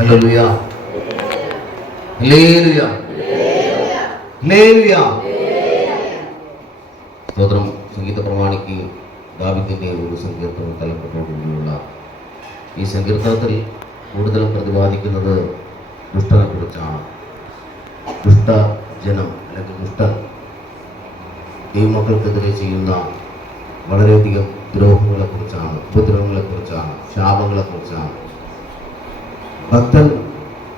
Hallelujah, hallelujah, hallelujah. സ്തോത്രം. സംഗീത പ്രമാണിക്ക് ദാവീദിന്റെ ഒരു സങ്കീർത്തനം തലക്കെട്ടോടുകൂടിയുള്ള ഈ സങ്കീർത്തനത്തിൽ കൂടുതലും പ്രതിപാദിക്കുന്നത് ദുഷ്ടനെ കുറിച്ചാണ്. ദുഷ്ടജനം അല്ലെങ്കിൽ ദുഷ്ടൻ ദൈവമക്കൾക്കെതിരെ ചെയ്യുന്ന വളരെയധികം ദ്രോഹങ്ങളെക്കുറിച്ചാണ്, ഉപദ്രവങ്ങളെക്കുറിച്ചാണ്, ശാപങ്ങളെക്കുറിച്ചാണ്. ഭക്തൻ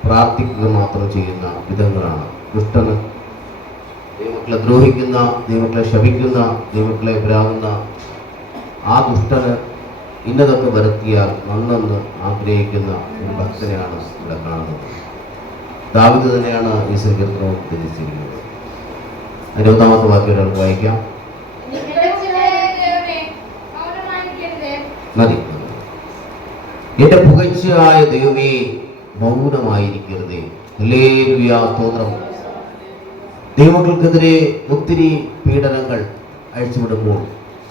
പ്രാർത്ഥിക്കുക മാത്രം ചെയ്യുന്ന വിധങ്ങളാണ്. ദുഷ്ടന് ദൈവമക്കളെ ദ്രോഹിക്കുന്ന, ദൈവമക്കളെ ശപിക്കുന്ന, ദൈവമക്കളെ പ്രാകുന്ന ആ ദുഷ്ടന് ഇന്നതൊക്കെ വരുത്തിയാൽ നന്നെന്ന് ആഗ്രഹിക്കുന്ന ഒരു ഭക്തനെയാണ് ഇവിടെ കാണുന്നത്. ദാവീദ് തന്നെയാണ് ഈ സങ്കീർത്തനം രചിച്ചിരിക്കുന്നത്. 20-ാമത്തെ വാക്യം ഒരാൾക്ക് വായിക്കാം. മതി. എന്റെ പുകഴ്ചയായ ദൈവമേ മൗനമായിരിക്കരുതേ. ഹല്ലേലൂയ, സ്തോത്രം. ദൈവമക്കൾക്കെതിരെ ഒത്തിരി പീഡനങ്ങൾ അഴിച്ചുവിടുമ്പോൾ,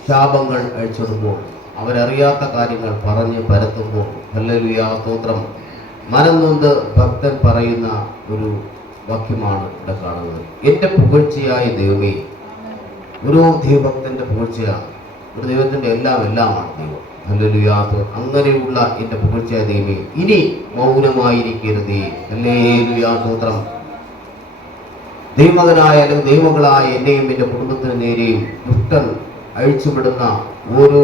ശാപങ്ങൾ അഴിച്ചുവിടുമ്പോൾ, അവരറിയാത്ത കാര്യങ്ങൾ പറഞ്ഞ് പരത്തുമ്പോൾ, ഹല്ലേലൂയ, സ്തോത്രം, മനം നൊന്ത് ഭക്തൻ പറയുന്ന ഒരു വാക്യമാണ് ഇവിടെ കാണുന്നത്. എൻ്റെ പുകഴ്ചയായ ദൈവമേ. ഒരു ദൈവഭക്തന്റെ പുകഴ്ചയാണ്. ഒരു ദൈവത്തിന്റെ എല്ലാമാണ് ദൈവം. ഹല്ലേലൂയ. അങ്ങനെയുള്ള എൻ്റെ പുകഴ്ചയായ ദൈവമേ ഇനി മൗനമായിരിക്കരുതേ. ഹല്ലേലൂയ, സ്തോത്രം. ദൈവമകനായ അല്ലെങ്കിൽ ദൈവങ്ങളായ എന്നെയും എൻ്റെ കുടുംബത്തിന് നേരെയും ദുഷ്ടൻ അഴിച്ചുവിടുന്ന ഓരോ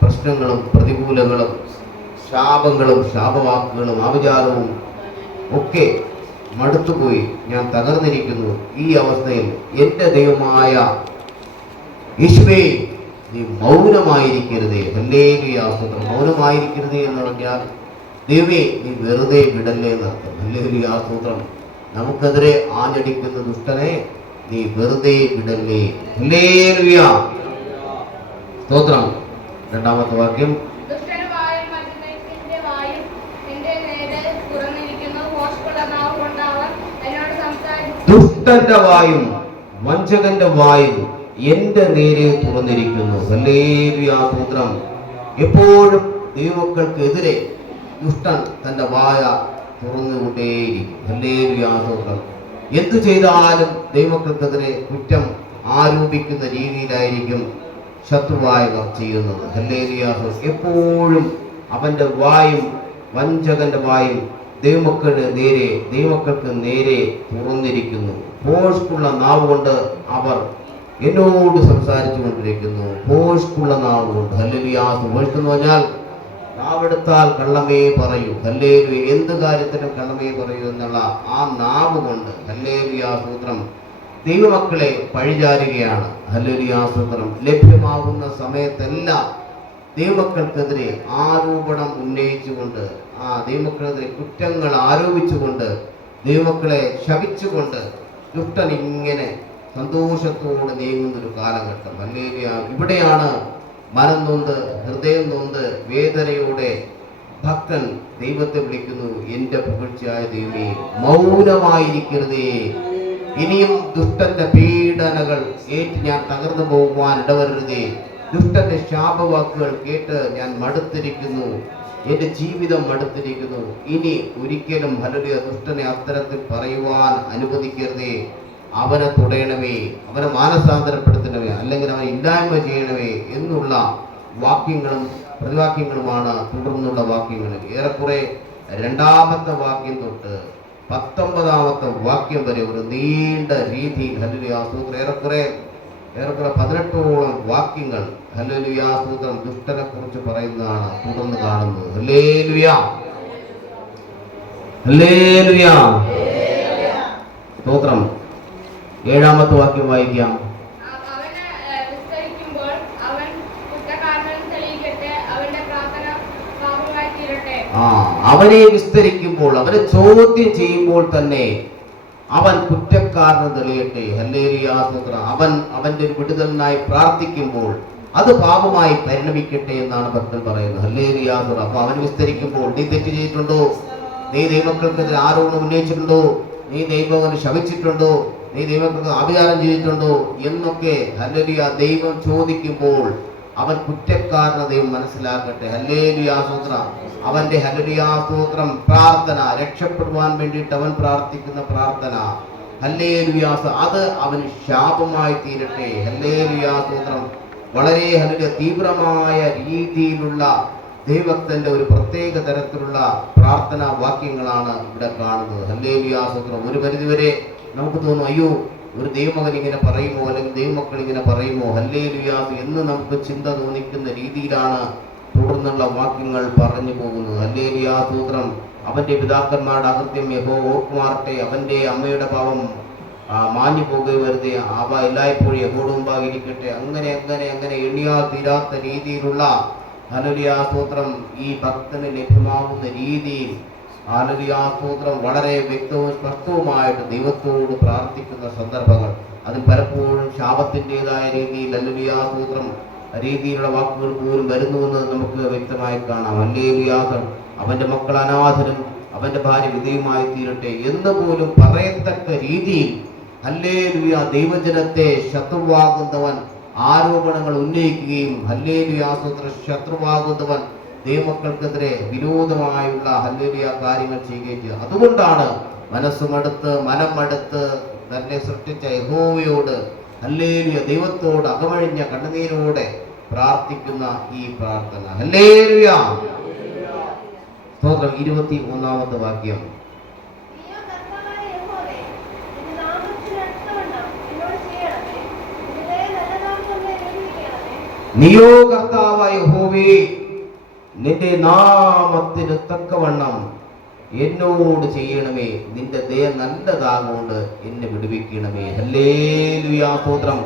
പ്രശ്നങ്ങളും പ്രതികൂലങ്ങളും ശാപങ്ങളും ശാപവാക്കുകളും ആവിചാരവും ഒക്കെ മടുത്തുപോയി ഞാൻ തകർന്നിരിക്കുന്നു. ഈ അവസ്ഥയിൽ എൻ്റെ ദൈവമായ യേശുവേ നീ മൗനമായിരിക്കരുതേ. ഹല്ലേലൂയ, സ്തോത്രം. മൗനമായിരിക്കരുതേ എന്ന് പറഞ്ഞാൽ ദൈവമേ നീ വെറുതെ വിടല്ലേ എന്നർത്ഥം. ഹല്ലേലൂയ, സ്തോത്രം. നമുക്കെതിരെ ആഞ്ഞടിക്കുന്ന ദുഷ്ടനെ നീ വെറുതെ വിടല്ലേ. ഹല്ലേലൂയ, സ്തോത്രം. 2-ാമത്തെ വാക്യം. ദുഷ്ടന്റെ വായും വഞ്ചകന്റെ വായും എന്റെ നേരെ തുറന്നിരിക്കുന്നു. ഹല്ലേലൂയ, സ്തോത്രം. എപ്പോഴും ദൈവമക്കൾക്കെതിരെ ദുഷ്ടൻ തന്റെ വായ തുറന്നുകൊണ്ടേയിരിക്കും. ഹല്ലേലൂയ, സ്തോത്രം. എന്തു ചെയ്താലും ദൈവമക്കൾക്കെതിരെ കുറ്റം ആരോപിക്കുന്ന രീതിയിലായിരിക്കും ശത്രുവായവർ ചെയ്യുന്നത്. ഹല്ലേലൂയ. എപ്പോഴും അവന്റെ വായും വഞ്ചകന്റെ വായും ദൈവമക്കൾക്ക് നേരെ തുറന്നിരിക്കുന്നു. ഭോഷ്കുള്ള നാവ് കൊണ്ട് അവർ എന്നോട് സംസാരിച്ചു കൊണ്ടിരിക്കുന്നു. ഭോഷ്കുള്ള നാവ് കൊണ്ട്. ഹല്ലേലൂയ. ഭോഷ്ക് എന്ന് പറഞ്ഞാൽ നാവെടുത്താൽ കള്ളമേ പറയൂ. ഹല്ലേലൂയ. എന്ത് കാര്യത്തിനും കള്ളമേ പറയൂ എന്നുള്ള ആ നാവ് കൊണ്ട്. ഹല്ലേലൂയ, സ്തോത്രം. ദൈവമക്കളെ പഴിചാരുകയാണ്. ഹല്ലേലൂയ, സ്തോത്രം. ലഭ്യമാകുന്ന സമയത്തെല്ലാം ദൈവമക്കൾക്കെതിരെ ആരോപണം ഉന്നയിച്ചുകൊണ്ട്, ദൈവമക്കളെതിരെ കുറ്റങ്ങൾ ആരോപിച്ചുകൊണ്ട്, ദൈവമക്കളെ ശപിച്ചുകൊണ്ട് ദുഷ്ടൻ ഇങ്ങനെ സന്തോഷത്തോടെ നീങ്ങുന്നൊരു കാലഘട്ടം. ഹല്ലേലൂയ. ഇവിടെയാണ് മനം നൊന്ത്, ഹൃദയം നൊന്ത്, വേദനയോടെ ഭക്തൻ ദൈവത്തെ വിളിക്കുന്നു. എൻ്റെ പുകഴ്ചയായ ദൈവമേ മൗനമായിരിക്കരുതേ. ഇനിയും ദുഷ്ടന്റെ പീഡനകൾ ഏറ്റ് ഞാൻ തകർന്നു പോകുവാൻ ഇടവരരുതേ. ദുഷ്ടന്റെ ശാപവാക്കുകൾ കേട്ട് ഞാൻ മടുത്തിരിക്കുന്നു. എൻ്റെ ജീവിതം മടുത്തിരിക്കുന്നു. ഇനി ഒരിക്കലും ഹല്ലേലൂയ ദുഷ്ടനെ അത്തരത്തിൽ പറയുവാൻ അനുവദിക്കരുതേ. അവനെ തുടയണമേ, അവനെ മാനസാന്തരപ്പെടുത്തണമേ, അല്ലെങ്കിൽ അവനെ ഇല്ലായ്മ ചെയ്യണമേ എന്നുള്ള വാക്യങ്ങളും പ്രതിവാക്യങ്ങളുമാണ് തുടർന്നുള്ള വാക്യങ്ങൾ. ഏറെക്കുറെ 2-ാമത്തെ വാക്യം തൊട്ട് 19-ാമത്തെ വാക്യം വരെ ഒരു നീണ്ട രീതിയിൽ ഹല്ലേലൂയ, സ്തോത്രം, ഏറെക്കുറെ 18ഓളം വാക്യങ്ങൾ ഹല്ലേലൂയ, സ്തോത്രം, ദുഷ്ടനെ കുറിച്ച് പറയുന്നതാണ് തുടർന്ന് കാണുന്നത്. ഹല്ലേലൂയ, ഹല്ലേലൂയ, സ്തോത്രം. 7-ാമത്തെ വാക്യം വായിക്കാം. അവനെ വിസ്തരിക്കുമ്പോൾ, അവനെ ചോദ്യം ചെയ്യുമ്പോൾ തന്നെ അവൻ കുറ്റക്കാരന് തെളിയട്ടെ. ഹല്ലേലൂയ, സ്തോത്രം. അവന്റെ ഒരു വിടുതലിനായി പ്രാർത്ഥിക്കുമ്പോൾ അത് പാപമായി പരിണമിക്കട്ടെ എന്നാണ് ഭക്തൻ പറയുന്നത്. ഹല്ലേലൂയ. അപ്പൊ അവൻ വിസ്തരിക്കുമ്പോൾ, നീ തെറ്റ് ചെയ്തിട്ടുണ്ടോ, നീ ദൈവമക്കൾക്കെതിരെ ആരോപണം ഉന്നയിച്ചിട്ടുണ്ടോ, നീ ദൈവം ശപിച്ചിട്ടുണ്ടോ, നീ ദൈവമക്കൾക്ക് ആഭിചാരം ചെയ്തിട്ടുണ്ടോ എന്നൊക്കെ ഹല്ലേലൂയ ദൈവം ചോദിക്കുമ്പോൾ അവൻ കുറ്റക്കാരനെ ദൈവം മനസ്സിലാക്കട്ടെ. ഹല്ലേലൂയാ സ്തോത്രം. അവന്റെ ഹല്ലേലൂയാ സ്തോത്രം പ്രാർത്ഥന, രക്ഷപ്പെടുവാൻ വേണ്ടിയിട്ട് അവൻ പ്രാർത്ഥിക്കുന്ന പ്രാർത്ഥന, ഹല്ലേലൂയാ, അത് അവന് ശാപമായി തീരട്ടെ. ഹല്ലേലൂയാ സ്തോത്രം. വളരെ ഹല്ലേലൂയ തീവ്രമായ രീതിയിലുള്ള ദൈവത്തിന്റെ ഒരു പ്രത്യേക തരത്തിലുള്ള പ്രാർത്ഥനാ വാക്യങ്ങളാണ് ഇവിടെ കാണുന്നത്. ഹല്ലേലൂയാ സ്തോത്രം. ഒരു പരിധിവരെ നമുക്ക് തോന്നും, അയ്യോ, ഒരു ദൈവമകൻ ഇങ്ങനെ പറയുമോ, അല്ലെങ്കിൽ ദൈവമക്കൾ ഇങ്ങനെ പറയുമോ, ഹല്ലേലൂയാ എന്ന് നമുക്ക് ചിന്ത തോന്നിക്കുന്ന രീതിയിലാണ് തുടർന്നുള്ള വാക്യങ്ങൾ പറഞ്ഞു പോകുന്നത്. ഹല്ലേലൂയാ സ്തോത്രം. അവന്റെ പിതാക്കന്മാരുടെ അകൃത്യം യഹോവ ഓർക്കുമാറട്ടെ, അവന്റെ അമ്മയുടെ പാപം മാഞ്ഞു പോകുക വെറുതെ, അവ എല്ലായ്പ്പോഴും യഹോവയുടെ മുമ്പാകെ ഇരിക്കട്ടെ. അങ്ങനെ അങ്ങനെ അങ്ങനെ എണ്ണിയാൽ തീരാത്ത രീതിയിലുള്ള ഹല്ലേലൂയാ സ്തോത്രം ഈ ഭക്തന് ലഭ്യമാകുന്ന രീതിയിൽ ഹല്ലേലൂയാ സ്തോത്രം വളരെ വ്യക്തവും സ്പഷ്ടവുമായിട്ട് ദൈവത്തോട് പ്രാർത്ഥിക്കുന്ന സന്ദർഭങ്ങൾ, അതിൽ പലപ്പോഴും ശാപത്തിൻ്റെതായ രീതിയിൽ ഹല്ലേലൂയാ സ്തോത്രം രീതിയിലുള്ള വാക്കുകൾ പോലും വരുന്നുവെന്ന് നമുക്ക് വ്യക്തമായി കാണാം. ഹല്ലേലൂയാ. അവന്റെ മക്കൾ അനാഥരും അവന്റെ ഭാര്യ വിധേയമായി തീരട്ടെ എന്ന് പോലും പറയത്തക്ക രീതിയിൽ ഹല്ലേലൂയാ ദൈവജനത്തെ ശത്രുവാകുന്നവൻ ആരോപണങ്ങൾ ഉന്നയിക്കുകയും, ഹല്ലേലൂയാ സ്തോത്രം ശത്രുവാകുന്നവൻ ദൈവമക്കൾക്കെതിരെ വിരോധമായുള്ള ഹല്ലേലൂയാ കാര്യങ്ങൾ ചെയ്യുകയും ചെയ്തു. അതുകൊണ്ടാണ് മനസ്സുമടുത്ത് മനമടുത്ത് തന്നെ സൃഷ്ടിച്ച യഹോവയോട് ഹല്ലേലൂയ ദൈവത്തോട് അകമഴിഞ്ഞ കണ്ണുനീരോടെ പ്രാർത്ഥിക്കുന്ന ഈ പ്രാർത്ഥന. ഹല്ലേലൂയാ സ്തോത്രം. 21-ാമത്തെ വാക്യം. നീയോ കർത്താവായ യഹോവേ, നിന്റെ നാമത്തിന് തക്കവണ്ണം എന്നോട് ചെയ്യണമേ, നിന്റെ ദയ നല്ലതാകൊണ്ട് എന്നെ വിടുവിക്കണമേ. ഹല്ലേലൂയാ സ്തോത്രം.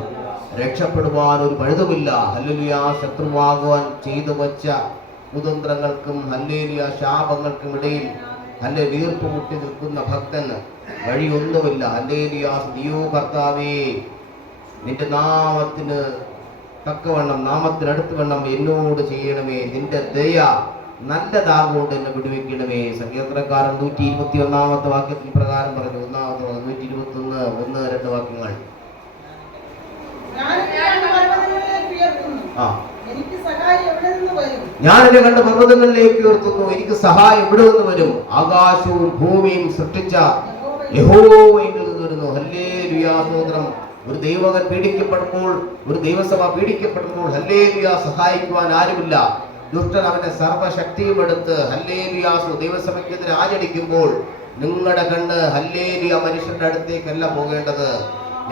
രക്ഷപ്പെടുവാൻ ഒരു പഴുതുമില്ല. ഹല്ലേലൂയാ. ശത്രുവാകുവാൻ ചെയ്തു വച്ച കുതന്ത്രങ്ങൾക്കും ഹല്ലേലൂയാ ശാപങ്ങൾക്കും ഇടയിൽ വീർപ്പ് മുട്ടി നിൽക്കുന്ന ഭക്തന് വഴിയൊന്നുമില്ല. ഹല്ലേലൂയാ. നീയോ കർത്താവേ, നിന്റെ നാമത്തിന് തക്കവണ്ണം, നാമത്തിനടുത്ത് വണ്ണം എന്നോട് ചെയ്യണമേ, നിന്റെ ദയ നല്ലതാകൊണ്ട് എന്നെ വിടുവിക്കണമേ. സങ്കീർത്തനക്കാരൻ 121-ാമത്തെ വാക്യത്തിൽ പ്രകാരം പറഞ്ഞു. 121, 1-2 വാക്യങ്ങൾ. ഞാൻ എന്റെ കണ്ണ് പർവ്വതങ്ങളിലേക്ക് ഉയർത്തുന്നു, എനിക്ക് സഹായം എവിടെ നിന്ന് വരും? ആകാശവും ഭൂമിയും സൃഷ്ടിച്ച യഹോവയിൽ നിന്ന് വരുന്നു. ഹല്ലേലൂയാ സ്തോത്രം. ഒരു ദൈവമകൻ പീഡിക്കപ്പെടുമ്പോൾ, ഒരു ദൈവസഭ പീഡിക്കപ്പെടുമ്പോൾ ഹല്ലേലൂയാ സഹായിക്കുവാൻ ആരുമില്ല. ദുഷ്ടൻ അവന്റെ സർവശക്തിയും എടുത്ത് ഹല്ലേലൂയാ ദൈവസഭയ്ക്കെതിരെ ആചരിക്കുമ്പോൾ നിങ്ങളുടെ കണ്ണ് ഹല്ലേലൂയ മനുഷ്യരുടെ അടുത്തേക്കല്ല പോകേണ്ടത്.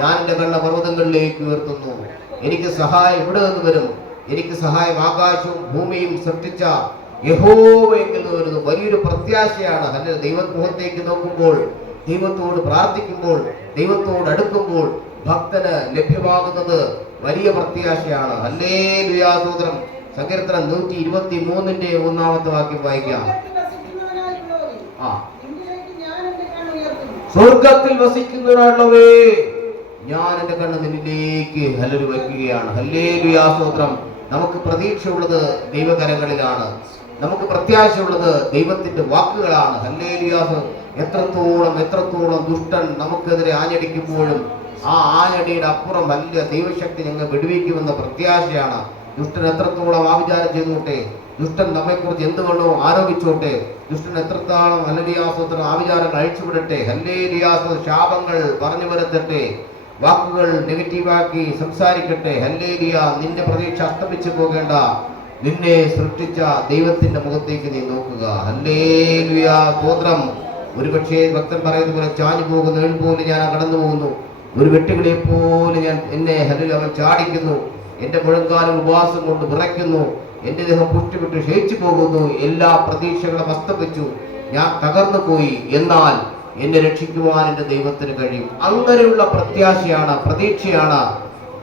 ഞാൻ എന്റെ കണ്ണ് പർവ്വതങ്ങളിലേക്ക് ഉയർത്തുന്നു, എനിക്ക് സഹായം ഇവിടെ നിന്ന് വരും? എനിക്ക് സഹായം ആകാശവും ഭൂമിയും സൃഷ്ടിച്ച യഹോവയിൽ നിന്ന് വരുന്നു. വലിയൊരു പ്രത്യാശയാണ്. ഹല്ലേലൂയ. ദൈവമുഖത്തേക്ക് നോക്കുമ്പോൾ, ദൈവത്തോട് പ്രാർത്ഥിക്കുമ്പോൾ, ദൈവത്തോട് അടുക്കുമ്പോൾ ഭക്തന് ലഭ്യമാകുന്നത് വലിയ പ്രത്യാശയാണ്. ഹല്ലേലൂയാ സ്തോത്രം. സങ്കീർത്തനം 123-ാമത്തെ വാക്യം വായിക്കാം. സ്വർഗത്തിൽ വസിക്കുന്നവരുള്ളവേ, ഞാൻ എന്റെ കണ്ണ് നിന്നിലേക്ക് ഹല്ലേലൂയ വയ്ക്കുകയാണ്. ഹല്ലേലൂയാ സ്തോത്രം. നമുക്ക് പ്രതീക്ഷയുള്ളത് ദൈവകരങ്ങളിലാണ്. നമുക്ക് പ്രത്യാശയുള്ളത് ദൈവത്തിന്റെ വാക്കുകളാണ്. ഹല്ലേലൂയാ. എത്രത്തോളം ദുഷ്ടൻ നമുക്കെതിരെ ആഞ്ഞടിക്കുമ്പോഴും ആ ആഞ്ഞടിയുടെ അപ്പുറം വലിയ ദൈവശക്തി ഞങ്ങൾ വിടുവിക്കുമെന്ന പ്രത്യാശയാണ്. ദുഷ്ടൻ എത്രത്തോളം ആവിചാരം ചെയ്തോട്ടെ, ദുഷ്ടൻ നമ്മെക്കുറിച്ച് എന്തുകൊണ്ടോ ആരോപിച്ചോട്ടെ, ദുഷ്ടൻ എത്രത്തോളം ഹല്ലേലൂയാ സ്തോത്രം ആവിചാരങ്ങൾ അഴിച്ചുവിടട്ടെ, ഹല്ലേലൂയാ ശാപങ്ങൾ പറഞ്ഞു വരുത്തട്ടെ, വാക്കുകൾ നെഗറ്റീവാക്കി സംസാരിക്കട്ടെ. ഹല്ലേലൂയാ. നിന്റെ പ്രതീക്ഷ അസ്തമിച്ചു പോകേണ്ട. നിന്നെ സൃഷ്ടിച്ച ദൈവത്തിന്റെ മുഖത്തേക്ക് നീ നോക്കുക. ഹല്ലേലൂയാ സ്തോത്രം. ഒരുപക്ഷേ ഭക്തൻ പറയുന്ന പോലെ ചാഞ്ഞു പോകുന്ന ഏഴ് പോലെ ഞാൻ കടന്നു പോകുന്നു, ഒരു വെട്ടുകിളിയെ പോലെ ഞാൻ എന്നെ ഹല്ലേലൂയ അവൻ ചാടിക്കുന്നു, എന്റെ മുഴങ്കാലം ഉപവാസം കൊണ്ട് വിറയ്ക്കുന്നു, എന്റെ ദേഹം പുഷ്ടിവിട്ട് ക്ഷയിച്ചു പോകുന്നു, എല്ലാ പ്രതീക്ഷകളും അസ്തമിച്ചു, ഞാൻ തകർന്നു പോയി, എന്നാൽ എന്നെ രക്ഷിക്കുവാൻ എന്റെ ദൈവത്തിന് കഴിയും. അങ്ങനെയുള്ള പ്രത്യാശയാണ്, പ്രതീക്ഷയാണ്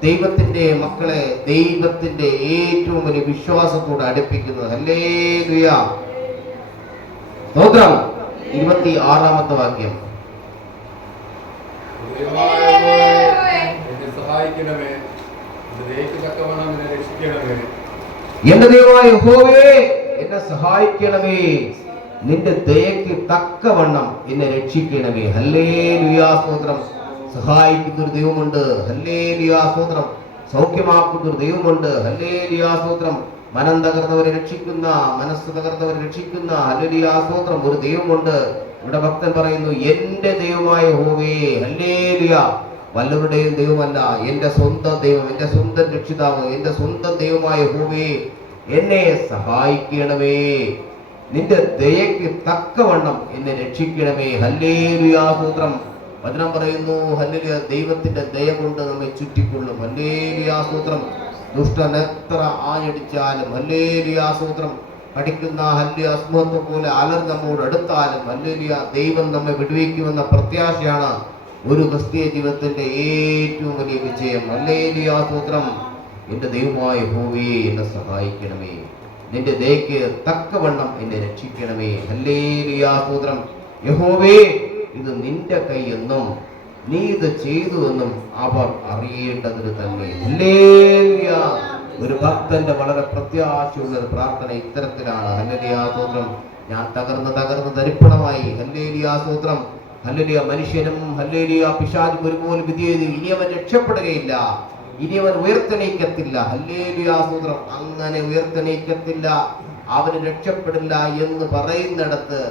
ദൈവത്തിന്റെ മക്കളെ ദൈവത്തിന്റെ ഏറ്റവും വലിയ വിശ്വാസത്തോടെ അടുപ്പിക്കുന്നത്. ഹല്ലേലൂയാ സ്തോത്രം. 26-ാമത്തെ വാക്യം. എന്റെ ദൈവമായ യഹോവേ, എന്നെ സഹായിക്കണമേ, നിന്റെ ദയയ്ക്ക് തക്കവണ്ണം എന്നെ രക്ഷിക്കണമേ. ഹല്ലേലൂയാ സ്തോത്രം. സഹായിക്കുന്ന ഒരു ദൈവമുണ്ട്. ഹല്ലേലൂയാ സ്തോത്രം. സൗഖ്യമാക്കുന്ന ഒരു ദൈവമുണ്ട്. ഹല്ലേലൂയ സ്തോത്രം. മനം തകർന്നവരെ രക്ഷിക്കുന്ന, മനസ്സ് തകർന്നവരെ രക്ഷിക്കുന്ന ഹല്ലേലൂയ സ്തോത്രം ഒരു ദൈവമുണ്ട്. ഇവിടെ ഭക്തൻ പറയുന്നു, എന്റെ ദൈവമായ യഹോവേ. ഹല്ലേലൂയ. വല്ലവരുടെയും ദൈവമല്ല, എന്റെ സ്വന്തം ദൈവം, എന്റെ സ്വന്തം രക്ഷിതാവ്, എന്റെ സ്വന്തം ദൈവമായ യഹോവേ, എന്നെ സഹായിക്കണമേ. നിന്റെ ദയയ്ക്ക് തക്കവണ്ണം എന്നെ രക്ഷിക്കണമേ. ഹല്ലേലൂയ സ്തോത്രം. വചനം പറയുന്നു, ഹല്ലേലൂയ, ദൈവത്തിന്റെ ദയ കൊണ്ട് നമ്മെ ചുറ്റിക്കൊള്ളും. ഹല്ലേലൂയ സ്തോത്രം. ദുഷ്ടൻ എത്ര ആഞ്ഞടിച്ചാലും, ഹല്ലേലൂയ സ്തോത്രം, പഠിക്കുന്ന ഹല്ലേലൂയ അസ്മത്വം പോലെ അലർ നമ്മോട് അടുത്താലും, ഹല്ലേലൂയ, ദൈവം നമ്മെ വിടുവിക്കുമെന്ന പ്രത്യാശയാണ് ഒരു ക്രിസ്തീയ ജീവിതത്തിന്റെ ഏറ്റവും വലിയ വിജയം. ഹല്ലേലൂയ സ്തോത്രം. എന്റെ ദൈവമായ യഹോവേ, എന്നെ സഹായിക്കണമേ. നിന്റെ ദയയ്ക്ക് തക്കവണ്ണം എന്നെ രക്ഷിക്കണമേ. ഹല്ലേലൂയ സ്തോത്രം. യഹോവേ, ഇത് നിന്റെ കൈയെന്നും നീ ഇത് ചെയ്തു എന്നും അവർ അറിയേണ്ടതിന് തന്നെ. ഹല്ലേലൂയ. ഒരു ഭക്തന്റെ വളരെ പ്രത്യാശയുള്ള ഒരു പ്രാർത്ഥന ഇത്തരത്തിലാണ്. ഹല്ലേലൂയ സ്തോത്രം. ഞാൻ തകർന്ന് തരിപ്പണമായി. ഹല്ലേലൂയ സ്തോത്രം. ഹല്ലേലൂയ. മനുഷ്യനും ഹല്ലേലൂയ പിശാചും ഒരുപോലെ വിധി ചെയ്തു. ഇനി അവൻ രക്ഷപ്പെടുകയില്ല, ഇനി അവൻ ഉയർത്തെണീക്കത്തില്ല. ഹല്ലേലൂയ സ്തോത്രം. അങ്ങനെ ഉയർത്തെണീക്കത്തില്ല, അവന് രക്ഷപ്പെടില്ല എന്ന് പറയുന്നിടത്ത്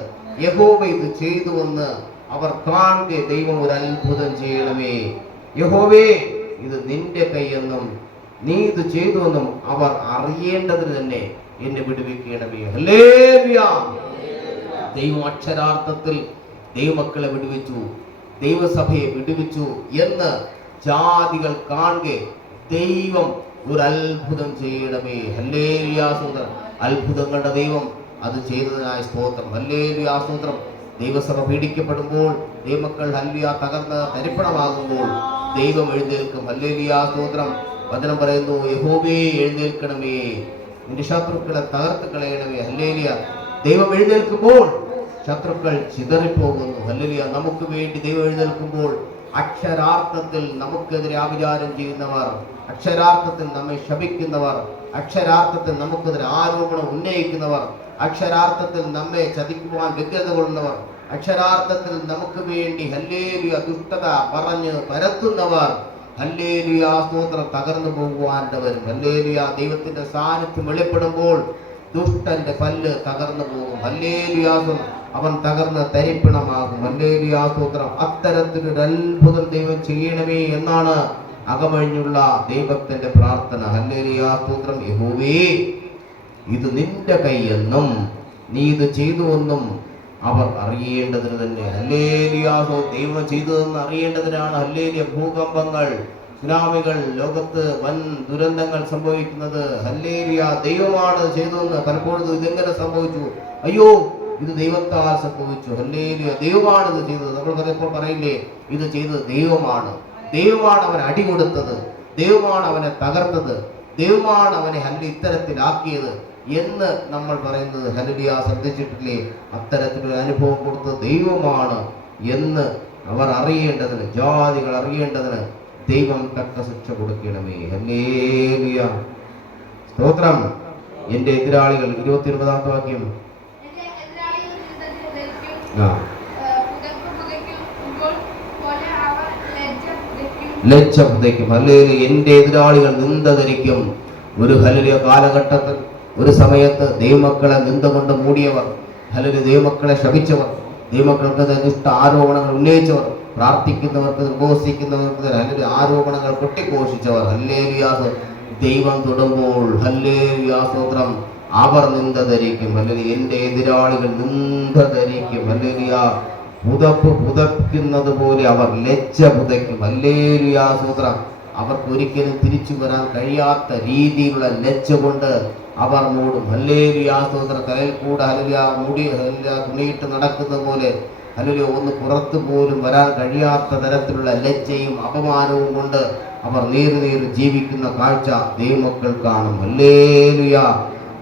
യഹോവ ഇത് ചെയ്തുവെന്ന് അവർ കാണുക, ദൈവം ഒരു അത്ഭുതം ചെയ്യണമേ. യഹോവേ, ഇത് നിന്റെ കൈയെന്നും നീ ഇത് ചെയ്തുവെന്നും അവർ അറിയേണ്ടതിന് തന്നെ എന്നെ വിടുവിക്കണമേ. ഹല്ലേലൂയ. ദൈവം അക്ഷരാർത്ഥത്തിൽ ദൈവമക്കളെ വിടുവിച്ചു, ദൈവസഭയെ വിടുവിച്ചു എന്ന് ജാതികൾ കാണുക, ദൈവം ഒരു അത്ഭുതം ചെയ്യണമേ. ഹല്ലേലൂയ സ്തോത്രം. അത്ഭുതങ്ങളുടെ ദൈവം അത് ചെയ്തതിനായ സ്തോത്രം. ഹല്ലേലൂയ സ്തോത്രം. ദൈവസഭ പീഡിക്കപ്പെടുമ്പോൾ, ദൈവമക്കൾ ഹല്ലേലൂയ തകർന്ന് തരിപ്പണമാകുമ്പോൾ ദൈവം എഴുന്നേൽക്കും. ഹല്ലേലൂയ സ്തോത്രം. വചനം പറയുന്നു, യഹോവേ എഴുന്നേൽക്കണമേ, നിന്റെ ശത്രുക്കളെ തകർത്ത് കളയണമേ. ഹല്ലേലൂയ. ദൈവം എഴുന്നേൽക്കുമ്പോൾ ശത്രുക്കൾ ചിതറിപ്പോകുന്നു. ഹല്ലേലൂയ. നമുക്ക് വേണ്ടി ദൈവം എഴുന്നേൽക്കുമ്പോൾ അക്ഷരാർത്ഥത്തിൽ നമുക്കെതിരെ ആവിചാരം ചെയ്യുന്നവർ, അക്ഷരാർത്ഥത്തിൽ നമ്മെ ശപിക്കുന്നവർ, അക്ഷരാർത്ഥത്തിൽ നമുക്കെതിരെ ആരോപണം ഉന്നയിക്കുന്നവർ, അക്ഷരാർത്ഥത്തിൽ നമ്മെ ചതിക്കുവാൻ വ്യഗ്രത കൊള്ളുന്നവർ, അക്ഷരാർത്ഥത്തിൽ നമുക്ക് വേണ്ടി ഹല്ലേലൂയ ദുഷ്ടത പറഞ്ഞ് പരത്തുന്നവർ, ഹല്ലേലൂയ സ്തോത്രം, തകർന്നു പോകുവാണ്ടവരും. ഹല്ലേലൂയ. ദൈവത്തിന്റെ സാന്നിധ്യം വെളിപ്പെടുമ്പോൾ ദുഷ്ടന്റെ പല്ല് തകർന്നു പോകും. ഹല്ലേലൂയ. അവൻ തകർന്ന് തരിപ്പിണമാകും. ഹല്ലേലൂയ സ്തോത്രം. അത്തരത്തിലൊരു അത്ഭുതം ദൈവം ചെയ്യണമേ എന്നാണ് അകമഴിഞ്ഞുള്ള ദൈവത്തിന്റെ പ്രാർത്ഥന. ഹല്ലേലൂയ സ്തോത്രം. യഹോവേ, ഇത് നിന്റെ കൈയെന്നും നീ ഇത് ചെയ്തുവെന്നും അവർ അറിയേണ്ടതിന് തന്നെ. ഹല്ലേലൂയ. ദൈവം ചെയ്തതെന്ന് അറിയേണ്ടതിനാണ്. ഹല്ലേലൂയ. ഭൂകമ്പങ്ങൾ, സുനാമികൾ, ലോകത്ത് വൻ ദുരന്തങ്ങൾ സംഭവിക്കുന്നത് ഹല്ലേലൂയ ദൈവമാണ് ചെയ്തതെന്ന്. പലപ്പോഴും ഇതെങ്ങനെ സംഭവിച്ചു? അയ്യോ, ഇത് ദൈവത്താൽ സംഭവിച്ചു. ഹല്ലേലൂയ. ദൈവമാണ് ഇത് ചെയ്തത്. നമ്മൾ പലപ്പോൾ പറയില്ലേ, ഇത് ചെയ്തത് ദൈവമാണ്. ദൈവമാണ് അവൻ അടി കൊടുത്തത്, ദൈവമാണ് അവനെ തകർത്തത്, ദൈവമാണ് അവനെ ഇത്തരത്തിലാക്കിയത് എന്ന് നമ്മൾ പറയുന്നത്. ഹല്ലേലൂയ. ശ്രദ്ധിച്ചിട്ടില്ലേ? അത്തരത്തിലൊരു അനുഭവം കൊടുത്തത് ദൈവമാണ് എന്ന് അവർ അറിയേണ്ടതിന്, ജാതികൾ അറിയേണ്ടതിന് ദൈവം തക്ക ശിക്ഷ കൊടുക്കണമേ. ഹല്ലേലൂയ സ്തോത്രം. എന്റെ എതിരാളികൾ, 29ാമത്തെ വാക്യം. ലജ്ജ പുതയ്ക്കും. ഹല്ലേലൂയ. എന്റെ എതിരാളികൾ നിന്ദ ധരിക്കും. ഒരു ഹല്ലേലൂയ കാലഘട്ടത്തിൽ, ഒരു സമയത്ത് ദൈവമക്കളെ നിന്ദ കൊണ്ട് മൂടിയവർ, ഹല്ലേലൂയ ദൈവമക്കളെ ശപിച്ചവർ, ദൈവമക്കൾക്ക് ദുഷ്ട ആരോപണങ്ങൾ ഉന്നയിച്ചവർ, പ്രാർത്ഥിക്കുന്നവർക്ക്, ഉപവസിക്കുന്നവർക്ക് ഹല്ലേലൂയ ആരോപണങ്ങൾ കൊട്ടിഘോഷിച്ചവർ, ഹല്ലേലൂയ ദൈവം തൊടുമ്പോൾ ഹല്ലേലൂയ സ്തോത്രം, അവർ നിന്ദ ധരിക്കും. ഹല്ലേലൂയ. എന്റെ എതിരാളികൾ നിന്ദ ധരിക്കും. ഹല്ലേലൂയ. പുതയ്ക്കുന്നത് പോലെ അവർ ലജ്ജ പുതയ്ക്കും. ഹല്ലേലൂയ സ്തോത്രം. അവർക്ക് ഒരിക്കലും തിരിച്ചു വരാൻ കഴിയാത്ത രീതിയിലുള്ള ലജ്ജ കൊണ്ട് അവർ മൂടും. ഹല്ലേലൂയ സ്തോത്രം. തലയിൽ കൂടെ ഹല്ലേലൂയ മുടി തുണിയിട്ട് നടക്കുന്നത് പോലെ ഹല്ലേലൂയ ഒന്ന് പുറത്തു പോലും വരാൻ കഴിയാത്ത തരത്തിലുള്ള ലജ്ജയും അപമാനവും കൊണ്ട് അവർ നീറി ജീവിക്കുന്ന കാഴ്ച ദൈവമക്കൾ കാണും. ഹല്ലേലൂയ.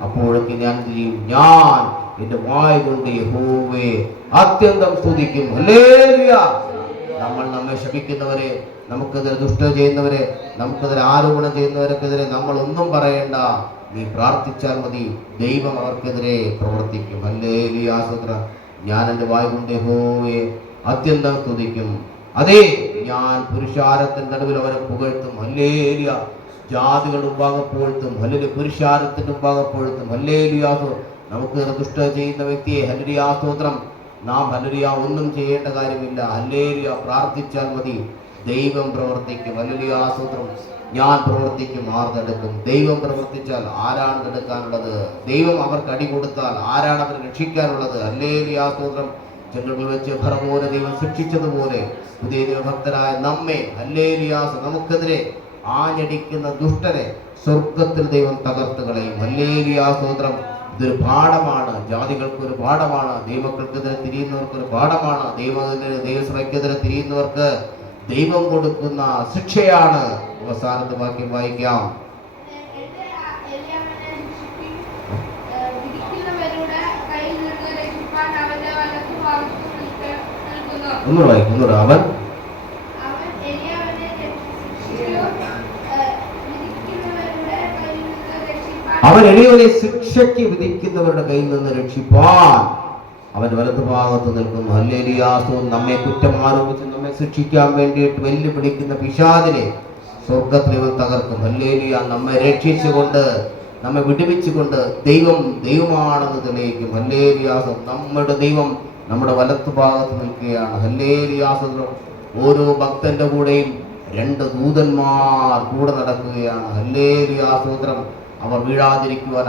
അപ്പോഴൊക്കെ ഞാൻ ചെയ്യും, ഞാൻ എന്റെ വായ കൊണ്ട് യഹോവയെ അത്യന്തം സ്തുതിക്കും. ഹല്ലേലൂയ. നമ്മെ ശപിക്കുന്നവരെ, നമുക്കെതിരെ ദുഷ്ട ചെയ്യുന്നവരെ, നമുക്കെതിരെ ആരോപണം ചെയ്യുന്നവർക്കെതിരെ നമ്മൾ ഒന്നും പറയേണ്ട. നീ പ്രാർത്ഥിച്ചാൽ മതി, ദൈവം അവർക്കെതിരെ പ്രവർത്തിക്കും. ഹല്ലേലൂയ സ്തോത്രം. ഞാൻ എൻ്റെ വായ കൊണ്ട് യഹോവയെ അത്യന്തം സ്തുതിക്കും. അതെ, ഞാൻ പുരുഷാരത്തിൻ്റെ നടുവിൽ അവരെ പുകഴ്ത്തും. ഹല്ലേലൂയ. ജാതികളുടെ മുമ്പാകപ്പോഴത്തും ഹല്ലേലൂയ പുരുഷാരത്തിന്റെ മുമ്പാകപ്പോഴത്തും ഹല്ലേലൂയ നമുക്ക് ദുഷ്ട ചെയ്യുന്ന വ്യക്തിയെ ഹല്ലേലൂയ സ്തോത്രം നാം ഹല്ലേലൂയ ഒന്നും ചെയ്യേണ്ട കാര്യമില്ല. ഹല്ലേലൂയ പ്രാർത്ഥിച്ചാൽ മതി, ദൈവം പ്രവർത്തിക്കും. ഹല്ലേലൂയ സ്തോത്രം. ഞാൻ പ്രവർത്തിക്കും, ആർ തടുക്കും? ദൈവം പ്രവർത്തിച്ചാൽ ആരാണ് തടുക്കാനുള്ളത്? ദൈവം അവർക്ക് അടി കൊടുത്താൽ ആരാണ് അവരെ രക്ഷിക്കാനുള്ളത്? ഹല്ലേലൂയ സ്തോത്രം. ജനങ്ങൾ വെച്ച് ഫറവോനെ ദൈവം ശിക്ഷിച്ചതുപോലെ പുതിയ ദൈവഭക്തരായ നമ്മെ ഹല്ലേലൂയ നമുക്കെതിരെ ആഞ്ഞടിക്കുന്ന ദുഷ്ടനെ സ്വർഗത്തിൽ ദൈവം തകർത്ത് കളയും. ഹല്ലേലൂയ സ്തോത്രം. ഇതൊരു പാഠമാണ്, ജാതികൾക്ക് ഒരു പാഠമാണ്, ദൈവങ്ങൾക്കെതിരെ തിരിയുന്നവർക്ക് ഒരു പാഠമാണ്, ദൈവസഭയ്ക്കെതിരെ തിരിയുന്നവർക്ക് ദൈവം കൊടുക്കുന്ന ശിക്ഷയാണ്. അവസാനത്തെ വാക്യം വായിക്കാം. ഒന്നുകൂടെ വായിക്കും, ഒന്നുകൂടെ. അവൻ എളിയവനെ ശിക്ഷയ്ക്ക് വിധിക്കുന്നവരുടെ കയ്യിൽ നിന്ന് രക്ഷിപ്പാൻ അവൻ വലതുഭാഗത്ത് നിൽക്കുന്നു. ഹല്ലേലൂയ. നമ്മെ കുറ്റം ആരോപിച്ച് നമ്മെ ശിക്ഷിക്കാൻ വേണ്ടിയിട്ട് വെല്ലുവിളിക്കുന്ന പിശാചിനെ സ്വർഗത്തിൽ ഇവൻ തകർക്കും. ഹല്ലേലൂയ. നമ്മെ രക്ഷിച്ചുകൊണ്ട് നമ്മെ വിടുവിച്ചുകൊണ്ട് ദൈവമാണെന്ന് തെളിയിക്കും. ഹല്ലേലൂയ. നമ്മുടെ ദൈവം നമ്മുടെ വലത്തുഭാഗത്ത് നിൽക്കുകയാണ്. ഹല്ലേലൂയ. ഓരോ ഭക്തന്റെ കൂടെയും 2 ദൂതന്മാർ കൂടെ നടക്കുകയാണ്. ഹല്ലേലൂയ. അവർ വീഴാതിരിക്കുവാൻ,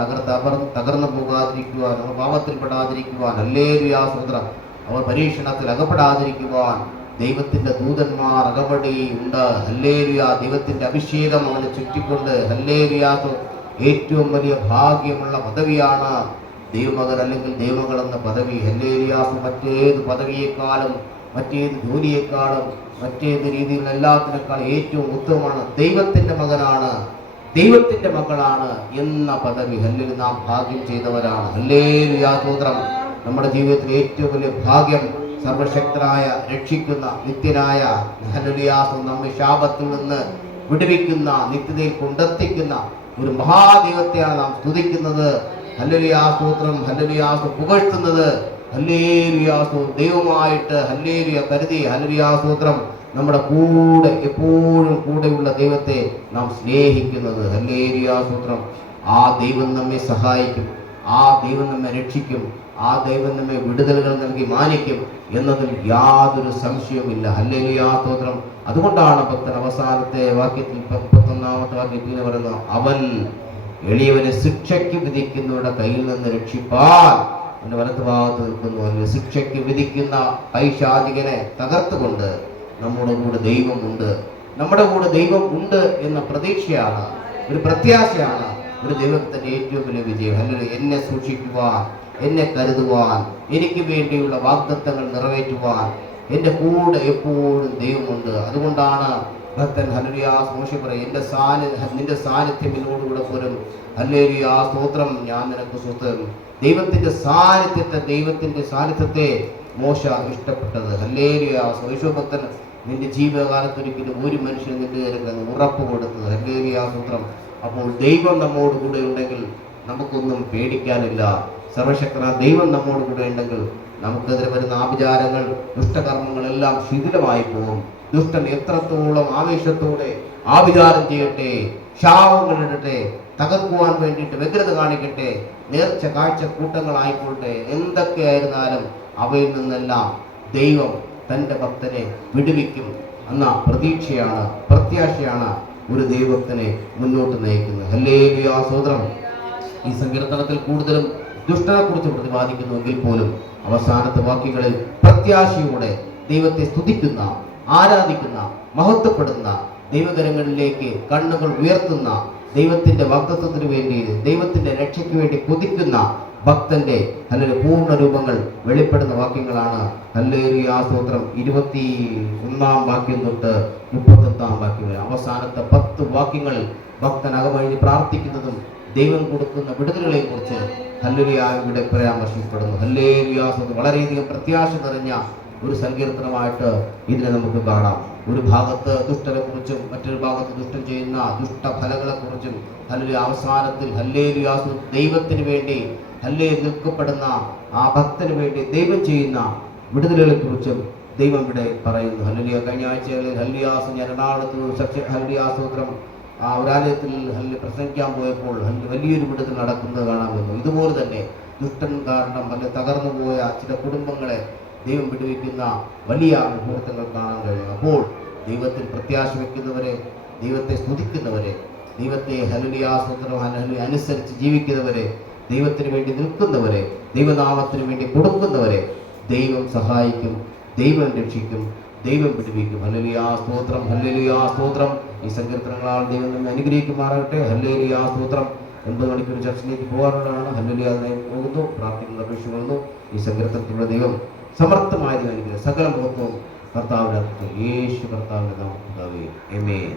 തകർന്നു പോകാതിരിക്കുവാൻ, അവർ പാപത്തിൽപ്പെടാതിരിക്കുവാൻ, ഹല്ലേലൂയ സ്തോത്രം, അവർ പരീക്ഷണത്തിൽ അകപ്പെടാതിരിക്കുവാൻ ദൈവത്തിന്റെ ദൂതന്മാർ അകപടി ഉണ്ട്. ഹല്ലേലൂയ. ദൈവത്തിന്റെ അഭിഷേകം അവനെ ചുറ്റിക്കൊണ്ട്. ഹല്ലേലൂയ. ഏറ്റവും വലിയ ഭാഗ്യമുള്ള പദവിയാണ് ദൈവമകൻ അല്ലെങ്കിൽ ദൈവമകൾ എന്ന പദവി. ഹല്ലേലൂയ. മറ്റേത് പദവിയേക്കാളും, മറ്റേത് ജോലിയേക്കാളും, മറ്റേത് രീതിയിൽ എല്ലാത്തിനേക്കാളും ഏറ്റവും ഉത്തമമാണ് ദൈവത്തിന്റെ മകനാണ്, ദൈവത്തിന്റെ മക്കളാണ് എന്ന പദവി. ഹല്ലേലൂയ. നാം ഭാഗ്യം ചെയ്തവരാണ്. ഹല്ലേലൂയ സ്തോത്രം. നമ്മുടെ ജീവിതത്തിൽ ഏറ്റവും വലിയ ഭാഗ്യം സർവശക്തനായ രക്ഷിക്കുന്ന നിത്യനായ ഹല്ലേലൂയ നമ്മെ ശാപത്തിൽ നിന്ന് വിടുവിക്കുന്ന, നിത്യതയിൽ കൊണ്ടെത്തിക്കുന്ന ഒരു മഹാദൈവത്തെയാണ് നാം സ്തുതിക്കുന്നത്. ഹല്ലേലൂയ സ്തോത്രം. ഹല്ലേലൂയ പുകഴ്ത്തുന്നത്. ഹല്ലേലൂയ ദൈവമായിട്ട് ഹല്ലേലൂയ കരുതി. ഹല്ലേലൂയ സ്തോത്രം. നമ്മുടെ കൂടെ എപ്പോഴും കൂടെയുള്ള ദൈവത്തെ നാം സ്നേഹിക്കുന്നത്. ഹല്ലേലൂയ സ്തോത്രം. ആ ദൈവം നമ്മെ സഹായിക്കും, ആ ദൈവം നമ്മെ രക്ഷിക്കും, ആ ദൈവം നമ്മെ വിടുതലുകൾ നൽകി മാനിക്കും എന്നതിൽ യാതൊരു സംശയവുമില്ല. ഹല്ലേലൂയ സ്തോത്രം. അതുകൊണ്ടാണ് ഭക്തൻ അവസാനത്തെ വാക്യത്തിൽ 31-ാമത്തെ വാക്യത്തിൽ പറയുന്നത്, അവൻ എളിയവനെ ശിക്ഷയ്ക്ക് വിധിക്കുന്നവരുടെ കയ്യിൽ നിന്ന് രക്ഷിപ്പാൻ അവന്റെ വലത്ത് ഭാഗത്ത് നിൽക്കുന്നു. ശിക്ഷയ്ക്ക് വിധിക്കുന്ന പൈശാചികനെ തകർത്തുകൊണ്ട് നമ്മുടെ കൂടെ ദൈവമുണ്ട്. നമ്മുടെ കൂടെ ദൈവം ഉണ്ട് എന്ന പ്രതീക്ഷയാണ്, ഒരു പ്രത്യാശയാണ് ഒരു ദൈവത്തിന്റെ ഏറ്റവും വലിയ വിജയം. അല്ലെങ്കിൽ എന്നെ സൂക്ഷിക്കുവാൻ, എന്നെ കരുതുവാൻ, എനിക്ക് വേണ്ടിയുള്ള വാഗ്ദത്തങ്ങൾ നിറവേറ്റുവാൻ എൻ്റെ കൂടെ എപ്പോഴും ദൈവമുണ്ട്. അതുകൊണ്ടാണ് ഭക്തൻ ഹല്ലേലൂയ മോശെ പറയും, നിന്റെ സാന്നിധ്യം എന്നോടുകൂടെ പോലും. ഹല്ലേലൂയ സ്തോത്രം. ഞാൻ നിനക്ക് സ്വന്തം. ദൈവത്തിന്റെ സാന്നിധ്യത്തെ മോശ ഇഷ്ടപ്പെട്ടത്. ഹല്ലേലൂയ. യേശുഭക്തൻ നിന്റെ ജീവിതകാലത്തൊരിക്കലും ഒരു മനുഷ്യൻ നിന്റെ കയ്യിൽ ഉറപ്പ് കൊടുത്തത്. ഹല്ലേലൂയ സ്തോത്രം. അപ്പോൾ ദൈവം നമ്മോട് കൂടെ ഉണ്ടെങ്കിൽ നമുക്കൊന്നും പേടിക്കാനില്ല. സർവശക്തനായ ദൈവം നമ്മോട് കൂടെ ഉണ്ടെങ്കിൽ നമുക്കെതിരെ വരുന്ന ആഭിചാരങ്ങൾ, ദുഷ്ടകർമ്മങ്ങളെല്ലാം ശിഥിലമായി പോകും. ദുഷ്ടൻ എത്രത്തോളം ആവേശത്തോടെ ആഭിചാരം ചെയ്യട്ടെ, ശാപങ്ങൾ ഇടട്ടെ, തകർക്കുവാൻ വേണ്ടിയിട്ട് വ്യഗ്രത കാണിക്കട്ടെ, നേർച്ച കാഴ്ച കൂട്ടങ്ങളായിക്കൊള്ളട്ടെ, എന്തൊക്കെയായിരുന്നാലും അവയിൽ നിന്നെല്ലാം ദൈവം തൻ്റെ ഭക്തനെ വിടുവിക്കും എന്ന പ്രതീക്ഷയാണ്, പ്രത്യാശയാണ് ഒരു ദൈവത്തിനെ മുന്നോട്ട് നയിക്കുന്നത്. ഹല്ലേലൂയ സ്തോത്രം. ഈ സങ്കീർത്തനത്തിൽ കൂടുതലും ദുഷ്ടനെ കുറിച്ച് പ്രതിപാദിക്കുന്നുവെങ്കിൽ പോലും അവസാനത്തെ വാക്യങ്ങളിൽ പ്രത്യാശയോടെ ദൈവത്തെ സ്തുതിക്കുന്ന, ആരാധിക്കുന്ന, മഹത്വപ്പെടുന്ന, ദൈവകരങ്ങളിലേക്ക് കണ്ണുകൾ ഉയർത്തുന്ന, ദൈവത്തിന്റെ വാഗ്ദത്തത്തിന് വേണ്ടി, ദൈവത്തിന്റെ രക്ഷയ്ക്ക് വേണ്ടി കൊതിക്കുന്ന ഭക്തന്റെ അല്ലെങ്കിൽ പൂർണ്ണ രൂപങ്ങൾ വെളിപ്പെടുന്ന വാക്യങ്ങളാണ് ഹല്ലേലൂയ സ്തോത്രം 21-ാം വാക്യം തൊട്ട് 38-ാം വാക്യം വരെ. അവസാനത്തെ 10 വാക്യങ്ങളിൽ ഭക്തൻ അകമഴിഞ്ഞ് പ്രാർത്ഥിക്കുന്നതും ദൈവം കൊടുക്കുന്ന വിടുതലുകളെ കുറിച്ച് ഹല്ലേലൂയ ഇവിടെ പരാമർശിക്കപ്പെടുന്നു. ഹല്ലേലൂയ സ്തോത്രം. വളരെയധികം പ്രത്യാശ നിറഞ്ഞ ഒരു സങ്കീർത്തനമായിട്ട് ഇതിനെ നമുക്ക് കാണാം. ഒരു ഭാഗത്ത് ദുഷ്ടനെ കുറിച്ചും മറ്റൊരു ഭാഗത്ത് ദുഷ്ടം ചെയ്യുന്ന ദുഷ്ടഫലങ്ങളെ കുറിച്ചും ഹല്ലേലൂയ അവസാനത്തിൽ ഹല്ലേലൂയ ദൈവത്തിന് വേണ്ടി നിൽക്കപ്പെടുന്ന ആ ഭക്തന് വേണ്ടി ദൈവം ചെയ്യുന്ന വിടുതലുകളെ കുറിച്ചും ദൈവം ഇവിടെ പറയുന്നു. ഹല്ലേലൂയ. കഴിഞ്ഞ ആഴ്ചകളിൽ ഹല്ലേലൂയ ഞാൻ എറണാകുളത്ത് ഹല്ലേലൂയ സ്തോത്രം ആ ഒരാലയത്തിൽ പ്രസംഗിക്കാൻ പോയപ്പോൾ വലിയൊരു വിടുതൽ നടക്കുന്നത് കാണാമെന്നു. ഇതുപോലെ തന്നെ ദുഷ്ടൻ കാരണം തകർന്നു പോയ ചില കുടുംബങ്ങളെ ദൈവം വിടുവിക്കുന്ന വലിയ മുഹൂർത്തങ്ങൾ കാണാൻ കഴിയും. അപ്പോൾ ദൈവത്തിൽ പ്രത്യാശ വയ്ക്കുന്നവരെ, ദൈവത്തെ സ്തുതിക്കുന്നവരെ, ദൈവത്തെ അനുസരിച്ച് ജീവിക്കുന്നവരെ, ദൈവത്തിന് വേണ്ടി നിൽക്കുന്നവരെ, ദൈവനാമത്തിന് വേണ്ടി കൊടുക്കുന്നവരെ ദൈവം സഹായിക്കും, ദൈവം രക്ഷിക്കും, ദൈവം വിടുവിക്കും. ഹല്ലേലൂയാ സ്തോത്രം, ഹല്ലേലൂയാ സ്തോത്രം. ഈ സങ്കീർത്തനങ്ങളാൽ ദൈവം നമ്മെ അനുഗ്രഹിക്കുമാറാകട്ടെ. ഹല്ലേലൂയാ സ്തോത്രം. 9 മണിക്കൂർ ചർച്ചിലേക്ക് പോകാറുള്ളതാണ്. ഹല്ലേലൂയാ പോകുന്നു, പ്രാർത്ഥിക്കുന്ന അപേക്ഷിക്കുന്നു. ഈ സങ്കീർത്തനത്തിലൂടെ ദൈവം സമർത്ഥമായ അനുഗ്രഹം സകല മഹത്വവും കർത്താവിനെ യേശു കർത്താവിന്റെ നാമത്തിൽ. ആമേൻ.